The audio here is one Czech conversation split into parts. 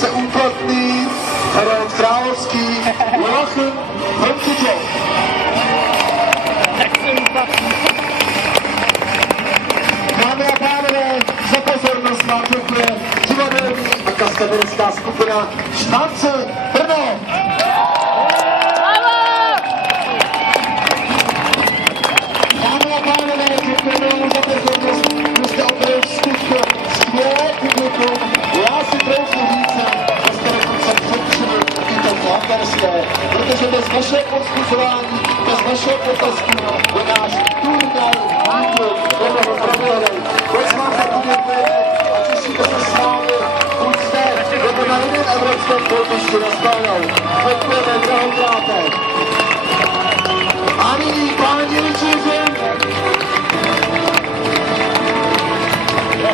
velice úplatný herec královský Joachim Hrnkytl. Dámy a pánové, za pozornost vám děkuje divadelní a kaskadérská skupina Štance Brno. Dámy a pánové, děkujeme vám za pozornost, že jste opravdu skutku skvělé publikum. Já si trochu více, že jste dokonce předčili i to flanderské, protože bez vašeho povzbuzování, bez vašeho potlesku je náš turnaj nemohl proběhnout. Moc vám za to děkujeme a těšíte se s námi, buď zde, nebo na jiném evropském kolbišti na Skalnou. Děkujeme drahokráte. A nyní páni rytíři,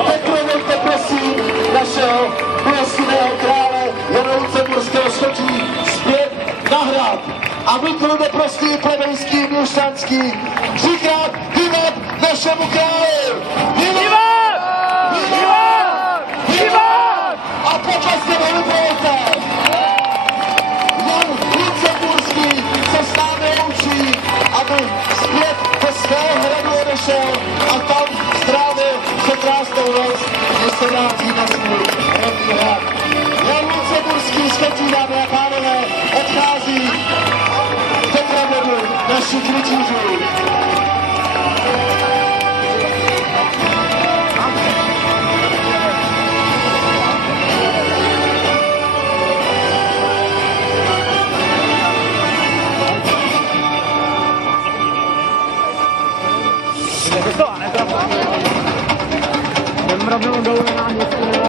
Petrověte prosím našeho milostného krále Jana Lucemburského skočí zpět na hrad. A my klube prostý plebejský měšťanský třikrát vyvat našemu králi. Vyvat! Vyvat! Vyvat! A počasně velmi